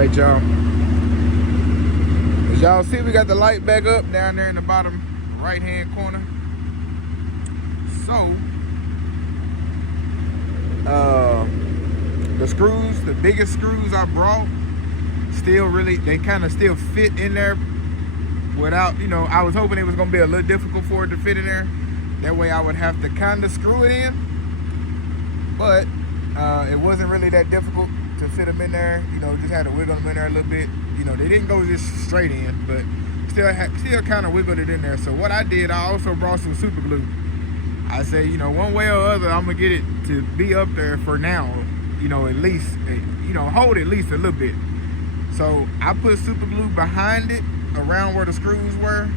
right, y'all. As y'all see, we got the light back up down there in the bottom right hand corner. So the screws, the biggest screws I brought, still really, they kind of still fit in there without, you know, I was hoping it was gonna be a little difficult for it to fit in there. That way I would have to kind of screw it in, but it wasn't really that difficult to fit them in there. You know, just had to wiggle them in there a little bit. You know, they didn't go just straight in, but still kind of wiggled it in there. So what I did, I also brought some super glue. I say, you know, one way or other, I'm gonna get it to be up there for now. You know, at least, you know, hold at least a little bit. So I put super glue behind it, around where the screws were,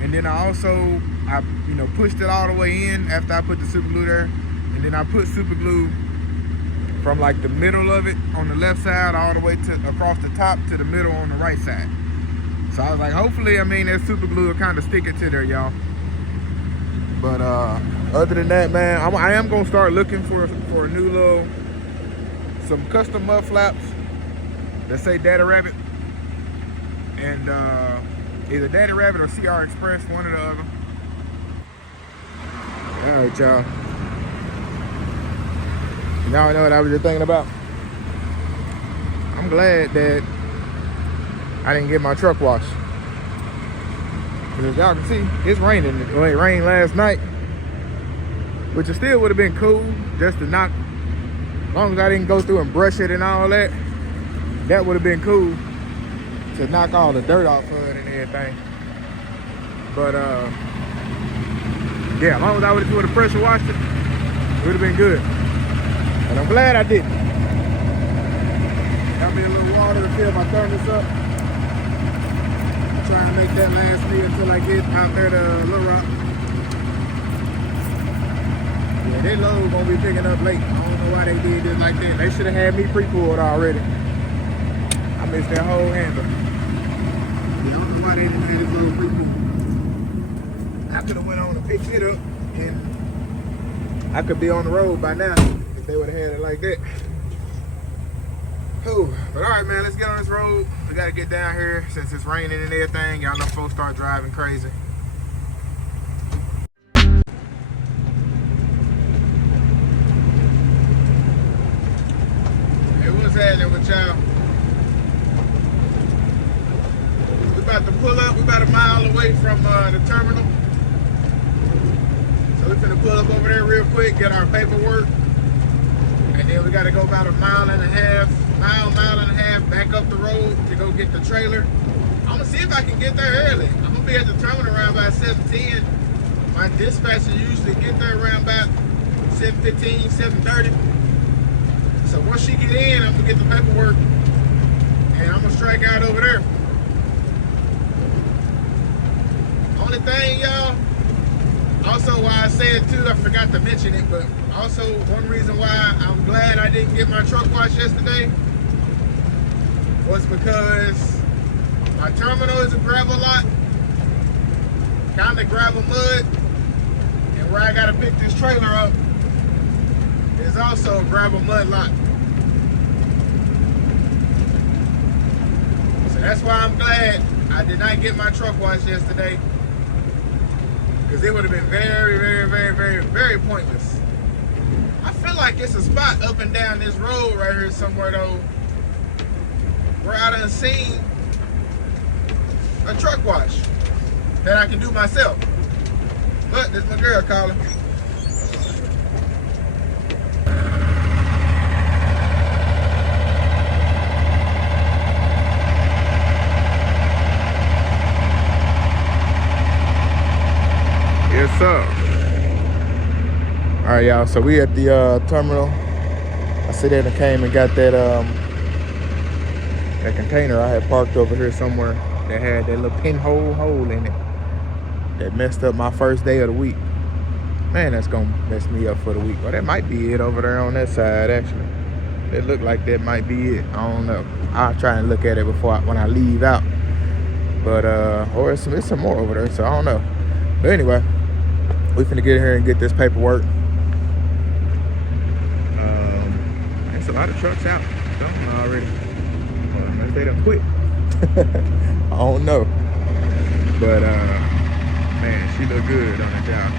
and then I you know, pushed it all the way in after I put the super glue there, and then I put super glue from like the middle of it on the left side all the way to across the top to the middle on the right side. So I was like, hopefully, I mean, that super glue will kind of stick it to there, y'all. But other than that, man, I am gonna start looking for a new little, some custom mud flaps that say Daddy Rabbit, and either Daddy Rabbit or CR Express, one or the other. All right, y'all. Y'all know what I was just thinking about? I'm glad that I didn't get my truck washed. Because as y'all can see, it's raining. Well, it rained last night, which it still would have been cool just to knock, as long as I didn't go through and brush it and all that, that would have been cool to knock all the dirt off of it and everything. But yeah, as long as I would have pressure washed it, it would have been good. And I'm glad I didn't. Got me a little water to fill my thermos up. Trying to make that last meal until I get out there to Little Rock. Yeah, they load gonna be picking up late. I don't know why they did this like that. They should have had me pre-pulled already. I missed that whole handle. Yeah, I don't know why they didn't have this little pre-pull. I could have went on and picked it up, and I could be on the road by now if they would have had it like that. Cool. But all right, man, let's get on this road. We got to get down here since it's raining and everything. Y'all know folks start driving crazy. Hey, what's happening with y'all? We about to pull up. We about a mile away from the terminal. So we're finna pull up over there real quick, get our paperwork. And then we got to go about a mile and a half back up the road to go get the trailer. I'm gonna see if I can get there early. I'm gonna be at the terminal around about 7:10. My dispatcher usually get there around about 7:15, 7:30. So once she get in, I'm gonna get the paperwork and I'm gonna strike out over there. Only thing, y'all, also why I said too, I forgot to mention it, but also one reason why I'm glad I didn't get my truck washed yesterday was because my terminal is a gravel lot, kind of gravel mud, and where I gotta pick this trailer up is also a gravel mud lot. So that's why I'm glad I did not get my truck washed yesterday, because it would have been very, very, very, very, very pointless. I feel like it's a spot up and down this road right here somewhere though, where I done seen a truck wash that I can do myself. But this my girl calling. Yes, sir. All right, y'all. So we at the terminal. I sit there and came and got that that container I had parked over here somewhere that had that little pinhole hole in it that messed up my first day of the week. Man, that's gonna mess me up for the week. Well, that might be it over there on that side, actually. It looked like that might be it. I don't know. I'll try and look at it before when I leave out. But or it's some more over there, so I don't know. But anyway, we finna get in here and get this paperwork. There's a lot of trucks out. Don't already. Let's they done quit. I don't know. But man, she look good on the job.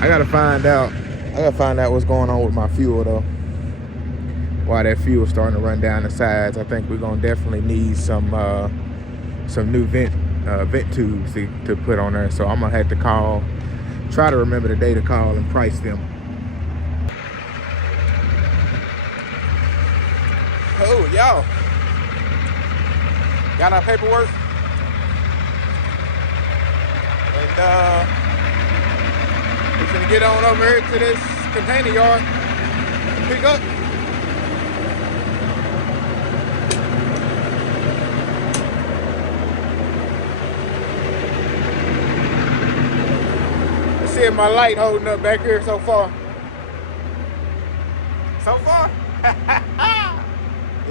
I gotta find out what's going on with my fuel though. Why that fuel's starting to run down the sides. I think we're gonna definitely need some new vent tubes to put on there. So I'm gonna have to try to remember the day to call and price them. Oh, y'all. Got our paperwork. And we're gonna get on over here to this container yard and pick up. Let's see if my light holding up back here so far. So far?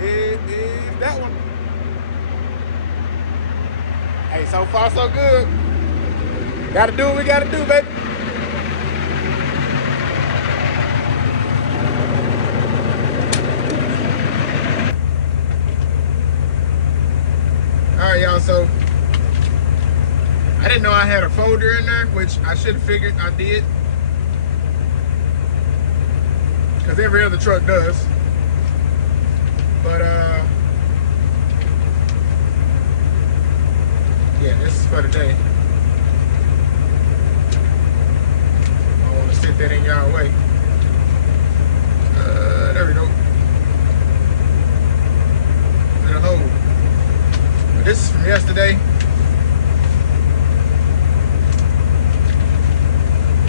It is that one. Hey, so far so good. Gotta do what we gotta do, baby. Alright, y'all, so I didn't know I had a folder in there, which I should have figured I did. Because every other truck does. But yeah, this is for the day. I don't want to sit that in y'all way. There we go. In a hole. But this is from yesterday.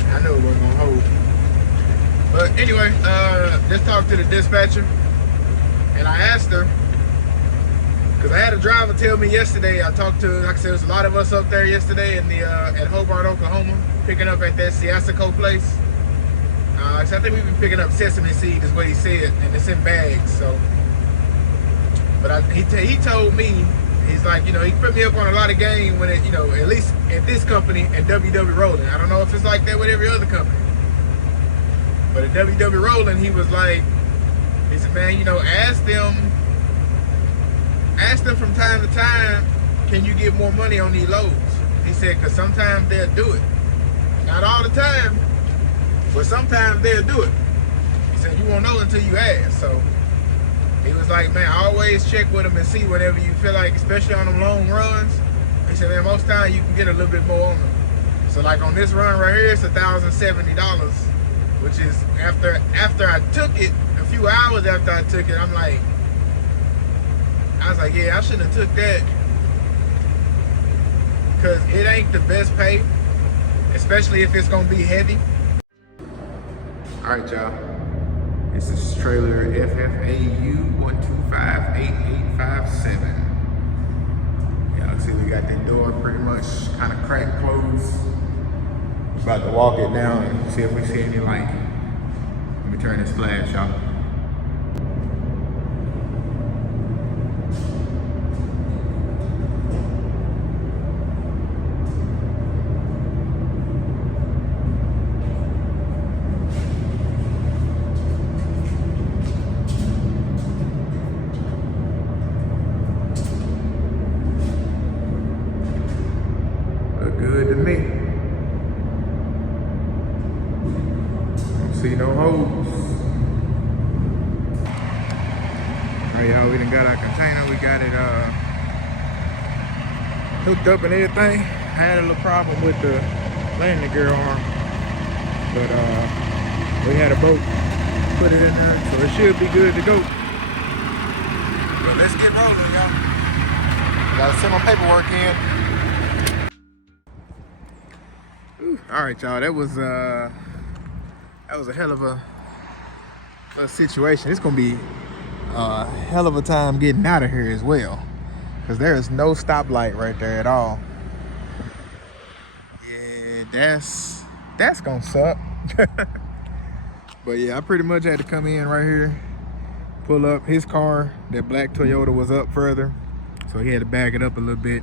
I know it wasn't gonna hold. But anyway, just talked to the dispatcher. And I asked her, because I had a driver tell me yesterday, I talked to, like I said, there's a lot of us up there yesterday in the, at Hobart, Oklahoma, picking up at that Siasaco place. So I think we've been picking up sesame seed is what he said, and it's in bags, so. But he told me, he's like, you know, he put me up on a lot of game when it, you know, at least at this company and ROWLAND. I don't know if it's like that with every other company. But at ROWLAND, he was like, he said, man, you know, ask them from time to time, can you get more money on these loads? He said, because sometimes they'll do it. Not all the time, but sometimes they'll do it. He said, you won't know until you ask. So he was like, man, always check with them and see whatever you feel like, especially on them long runs. He said, man, most times you can get a little bit more on them. So like on this run right here, it's $1,070, which is after I took it, a few hours after I took it, I was like, yeah, I shouldn't have took that, because it ain't the best pay, especially if it's gonna be heavy. All right, y'all, this is trailer FFAU 1258857. Y'all see we got that door pretty much kind of cracked closed. About to walk it down and see if we see any light. Let me turn this flash off. Look good to me. See no holes. Alright, y'all, we done got our container. We got it hooked up and everything. I had a little problem with the landing gear arm, but we had a boat, put it in there, so it should be good to go. But let's get rolling, y'all. Gotta send my paperwork in. Alright, y'all, that was a hell of a situation. It's gonna be a hell of a time getting out of here as well, because there is no stoplight right there at all. Yeah, that's gonna suck. But yeah, I pretty much had to come in right here, pull up. His car, that black Toyota, was up further, so he had to back it up a little bit.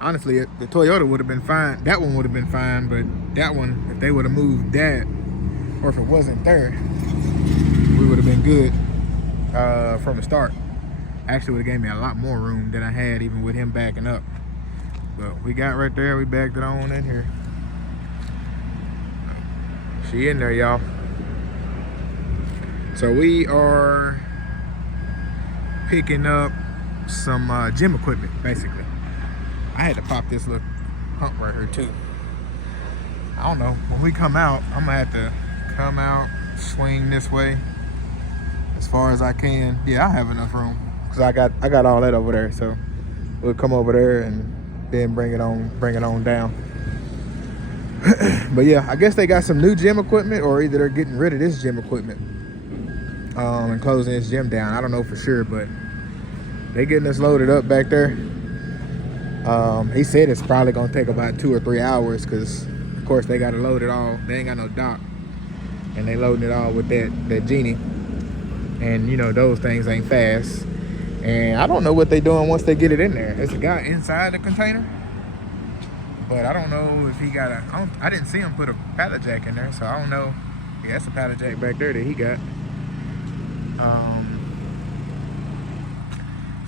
Honestly, the Toyota would have been fine. That one would have been fine, but that one, if they would have moved that, or if it wasn't there, we would have been good from the start. Actually, would have gave me a lot more room than I had even with him backing up. But we got right there. We backed it on in here. She in there, y'all. So we are picking up some gym equipment, basically. I had to pop this little pump right here too. I don't know, when we come out, I'm gonna have to come out, swing this way as far as I can. Yeah, I have enough room because I got all that over there. So we'll come over there and then bring it on down. But yeah, I guess they got some new gym equipment, or either they're getting rid of this gym equipment and closing this gym down. I don't know for sure, but they getting us loaded up back there. He said it's probably gonna take about 2 or 3 hours because of course they gotta load it all. They ain't got no dock, and they loading it all with that genie, and you know those things ain't fast. And I don't know what they doing once they get it in there. There's a guy inside the container, but I don't know if he got I didn't see him put a pallet jack in there, so I don't know. Yeah, that's a pallet jack back there that he got.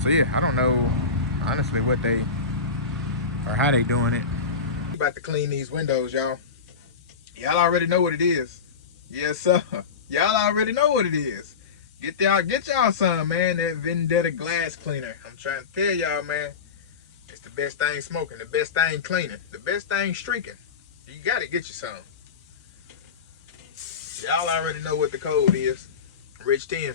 So yeah, I don't know honestly what they or how they doing it. About to clean these windows, y'all. Y'all already know what it is. Yes, sir. Y'all already know what it is. Get y'all some, man. That Vendetta glass cleaner. I'm trying to tell y'all, man. It's the best thing smoking, the best thing cleaning, the best thing streaking. You gotta get you some. Y'all already know what the code is. Rich 10. You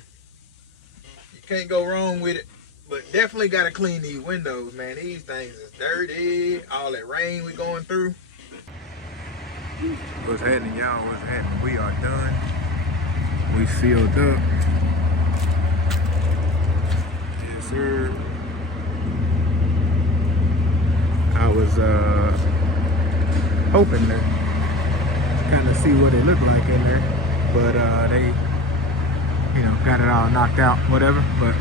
can't go wrong with it. But definitely gotta clean these windows, man. These things is dirty. All that rain we going through. What's happening, y'all? What's happening? We are done. We filled up. Yes, sir. I was hoping to kind of see what it looked like in there, but they, you know, got it all knocked out, whatever. But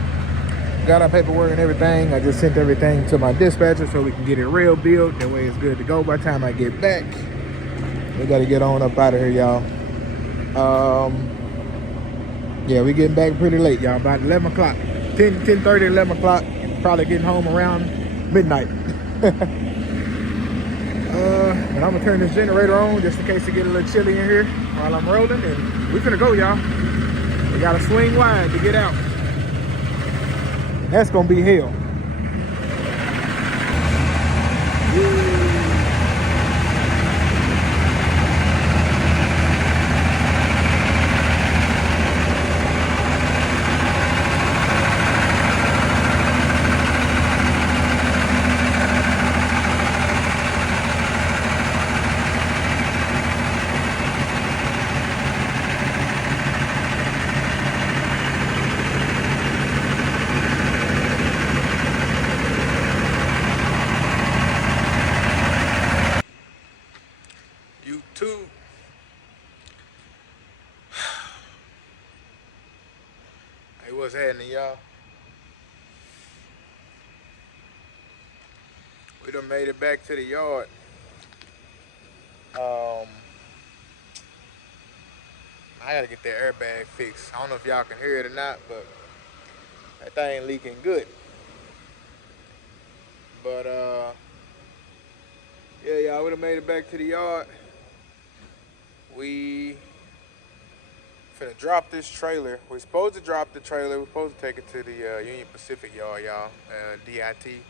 got our paperwork and everything. I just sent everything to my dispatcher so we can get it rail built. That way it's good to go by the time I get back. We got to get on up out of here, y'all. Yeah, we getting back pretty late, y'all. About 11 o'clock. 10:30, 11 o'clock. Probably getting home around midnight. But I'm gonna turn this generator on just in case it get a little chilly in here while I'm rolling, and we finna go, y'all. We gotta swing wide to get out. That's gonna be hell. YouTube. Hey, what's happening, y'all? We done made it back to the yard. I gotta get that airbag fixed. I don't know if y'all can hear it or not, but that thing leaking good. But yeah, y'all, we done made it back to the yard. We finna drop this trailer. We're supposed to drop the trailer. We're supposed to take it to the Union Pacific yard, y'all. DIT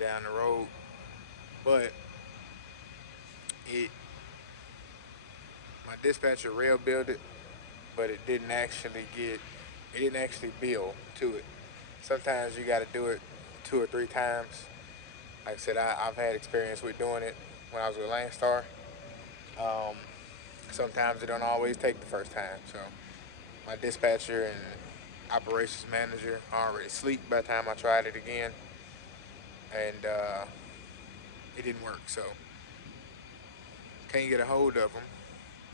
down the road. But my dispatcher rail built it, but it didn't actually bill to it. Sometimes you gotta do it 2 or 3 times. Like I said, I've had experience with doing it when I was with LANDSTAR. Sometimes it don't always take the first time. So my dispatcher and operations manager are already asleep by the time I tried it again, and it didn't work. So can't get a hold of them.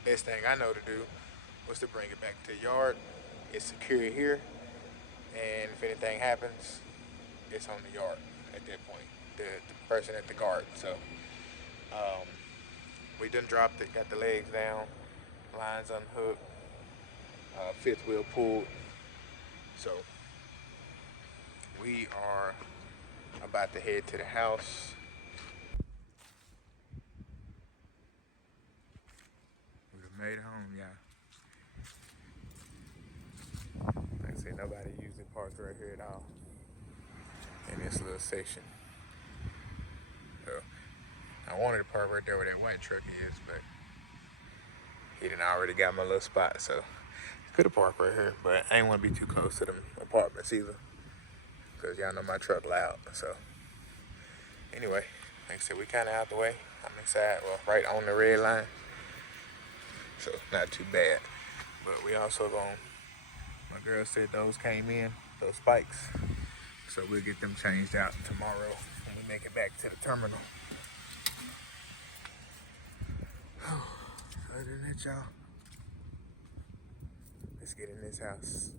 Best thing I know to do was to bring it back to the yard. It's secure here, and if anything happens, it's on the yard at that point, the person at the guard. So we done dropped it, got the legs down, lines unhooked, fifth wheel pulled. So we we are about to head to the house. We've made it home, y'all. Like I said, nobody usually parks right here at all in this little section. So I wanted to park right there where that white truck is, but he done already got my little spot, so I could have parked right here, but I ain't want to be too close to them apartments either, because y'all know my truck loud. So anyway, like I said, we kind of out the way. I'm inside, well, right on the red line, so not too bad. But we also going, my girl said those came in, those spikes, so we'll get them changed out tomorrow when we make it back to the terminal. Other than that, y'all, let's get in this house.